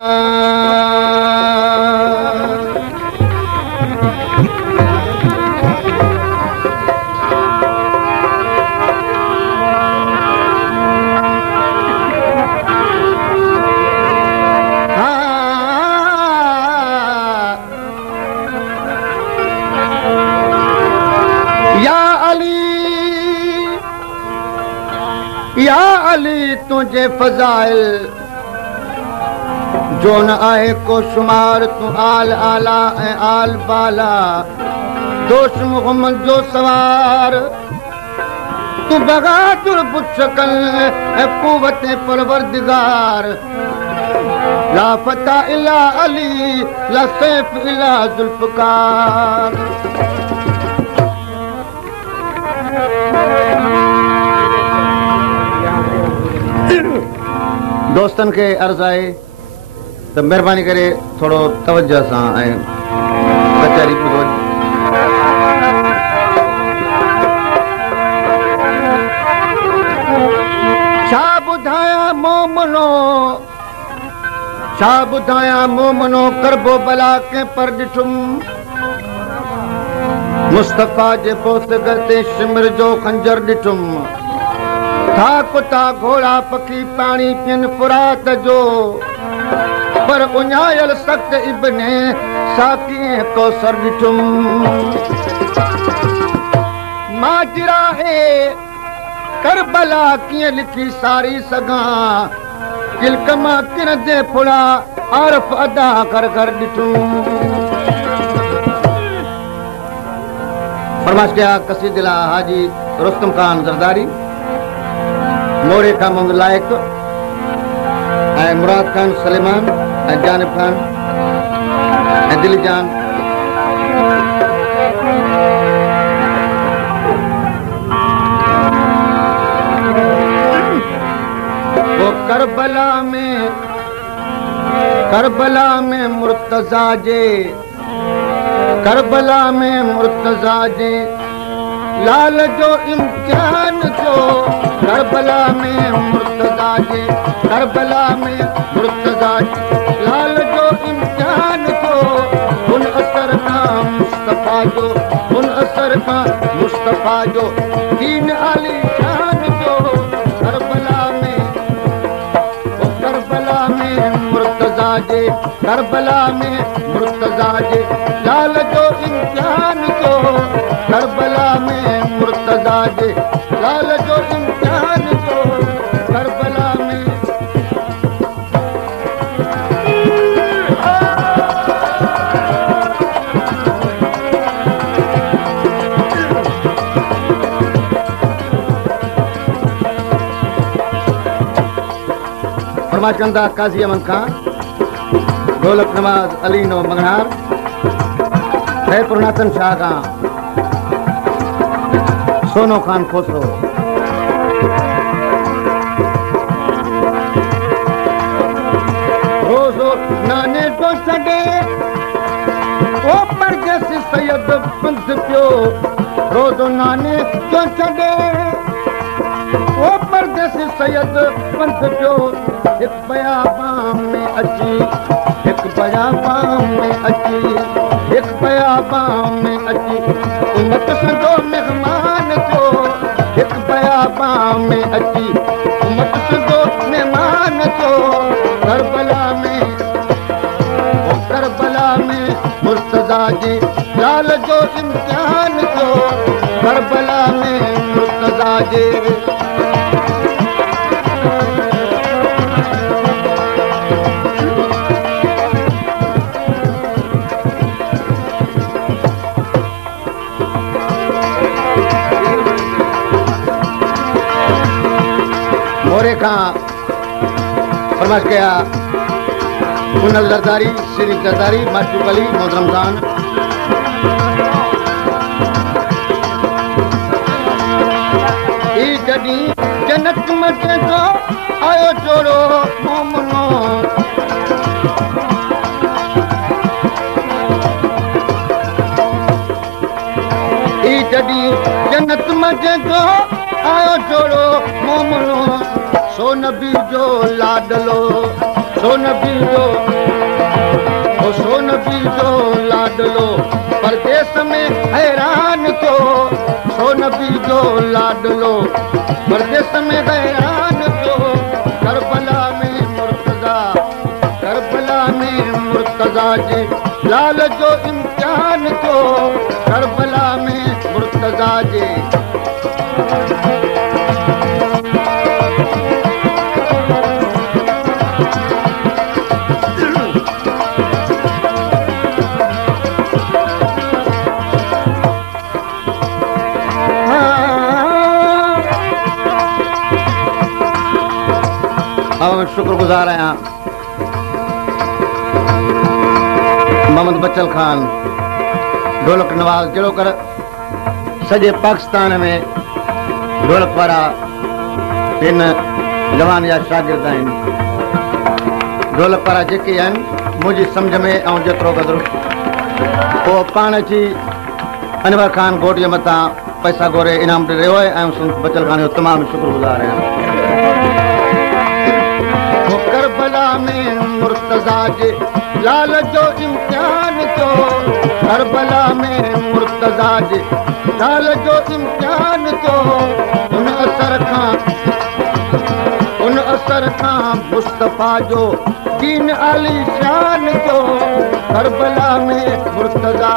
या अली तुझे फजाइल जो न आए को शुमार तू आल आला ए आल बाला दोष मोहम्मद जो सवार तू बगादुर बुचकल ए कुव्वत परवरदिगार ला फता इला अली ला सैफ इला जुल्फकार। दोस्तन के अर्ज आए तो मेहरबानी करे थोड़ो तवज्जो सां ऐं कचहरी ॿुधो। छा ॿुधायां मोमनो करबो भला के पर ॾिठुम मुस्तफ़ा जे पोसग ते शिमर जो खंजर ॾिठुम था कुता घोड़ा पखी पानी पियन फुरात जो पर उञायल सख्त इब्ने साकी कौसर ॾिठुम माजरा है करबला कीअं लिखी सारी सघां किलकमा किन जे फुड़ा आरफ अदा कर कर ॾिठुम। फरमाइश कया कसीदिला हाजी रुस्तम खान ज़रदारी मोरे खां मोहम्मद लाइक ऐं मुराद खान सलेमान ऐं जानिब खान ऐं दिल जान। वो करबला में मुर्तज़ा जे लाल जो इम्तिहान जो करबला में मुर्तज़ा जे लाल जो इम्तिहान जो उन असर का मुस्तफ़ा जो दीन आली शान जो करबला में मुर्तज़ा जे लाल जो इम्तिहान जो करबला में मुर्तज़ा जे लाल जो इम्तिहान जो करबला में। फरमाइश कंदा काज़ी अमन खां ढोलक नवाज़ अली नो मंगनार पुरनाथन शाह खां सोनो खान खोसरो। रोज़ो नाने तो छॾे ओ परदेसी सैयद पंथ पियो रोज़ो नाने तो छॾे ओ परदेसी सैयद पंथ पियो हिक बयाबान में अची उमत संदो मेहमान जो हिक बयाबान में अची उमत संदो मेहमान जो करबला में मुर्तज़ा जी लाल जो इम्तिहान जो करबला में मुर्तज़ा जे। मोरे खां फरमाइश कया कुनल ज़रदारी श्री ज़रदारी माशूक अली मोहतरम खान। ई जॾहिं जन्नत मचे जो आयो जोड़ो मोमनो ई जॾहिं जन्नत मचे जो आयो जोड़ो मोमनो सो नबी जो लाडलो सो नबी जो नबी जो लाडलो परदेस में हैरान थियो छो नबी जो लाडलो परदेस में हैरान थियो करबला में मुर्तजा जे लाल जो इम्तिहान थियो करबला में मुर्तजा जे शुक्रगुजार आहियां मोहम्मद बचल खान ढोलक नवाज़ जहिड़ो कर सॼे पाकिस्तान में ढोलक वारा हिन जवान जा शागिर्द आहिनि ढोलक वारा जेके आहिनि मुंहिंजी सम्झ में ऐं जेतिरो क़दुरु पोइ पाण अची अनवर खान घोट जे मथां पैसा घुरे इनाम ॾेई रहियो आहे ऐं बचल खान जो तमामु शुक्रगुज़ार आहियां करबला में मुर्तजा जे लाल जो इम्तिहान थियो करबला में मुर्तजा जे लाल जो इम्तिहान थियो उन असर खां मुस्तफ़ा जो दीन आली शान थियो करबला में मुर्तजा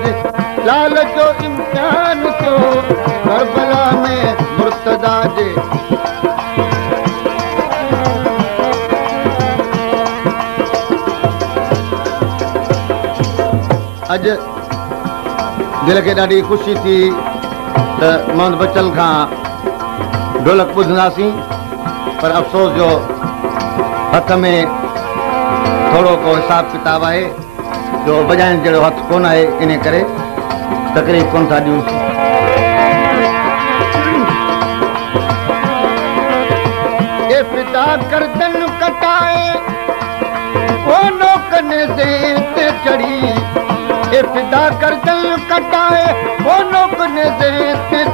जे लाल जो इम्तिहान थियो करबला में मुर्तजा जे अॼु दिलि खे ॾाढी ख़ुशी थी त मोहम्मद बचल खां ढोलक ॿुधंदासीं पर अफ़सोस जो हथ में थोरो को हिसाब किताब आहे जो बजाइण जहिड़ो हथु कोन आहे इन करे तकलीफ़ कोन था ॾियूं फिदा गर्दन कटाए कोनो कने से चढ़ी फिदा गर्दन कटाए कोनो कने से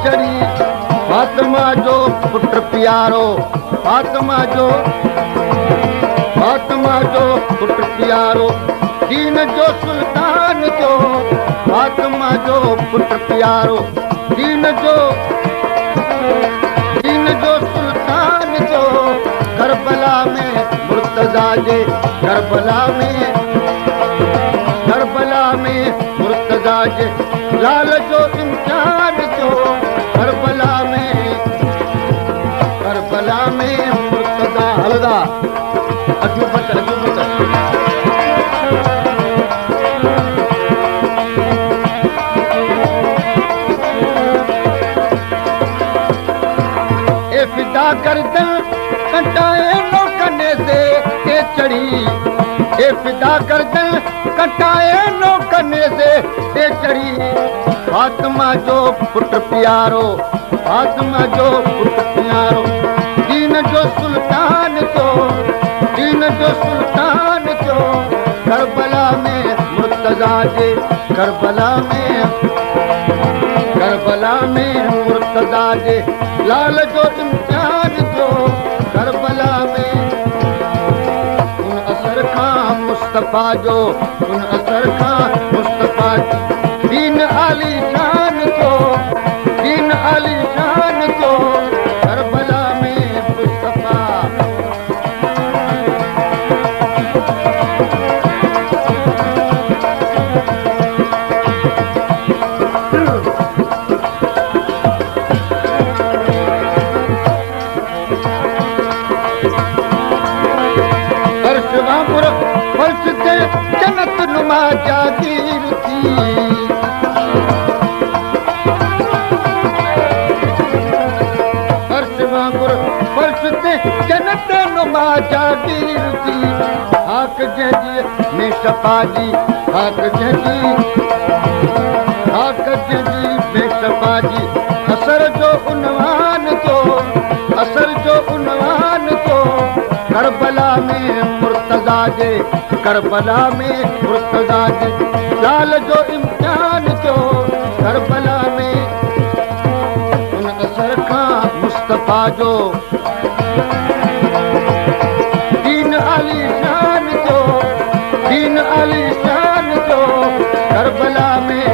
चढ़ी फातिमा जो पुट प्यारो फातिमा जो पुट प्यारो दीन जो सुल्तान जो फातिमा जो पुट प्यारो दीन जो सुल्तान जो करबला में मुर्तजा जे करबला में मुर्तजा जे लाल जो इम्तिहान जो करबला में मुर्तजा हलदा अचो बचल फिदा गर्दन कटाए नो कने से चढ़ी फिदा गर्दन कटाए नो कने से चढ़ी फातिमा जो पुट प्यारो दीन जो सुल्तान जो करबला में मुर्तजा जे करबला में मुर्तजा जे लाल जो इम्तिहान जो करबला में उन असर खां मुस्तफ़ा जो दीन आली शान जो करबला में मुस्तफ़ा जन्नत नुमा जागीर थी फर्श वांगुर फर्श ते जन्नत नुमा जागीर थी हाक जंहिंजी में शफ़ा जी हाक जंहिंजी में शफ़ा जी असर जो उनवान तो करबला में मुर्तजा जे करबला में मुर्तजा जे लाल जो इम्तिहान जो करबला में उन असर खां मुस्तफ़ा जो अली शान जो करबला में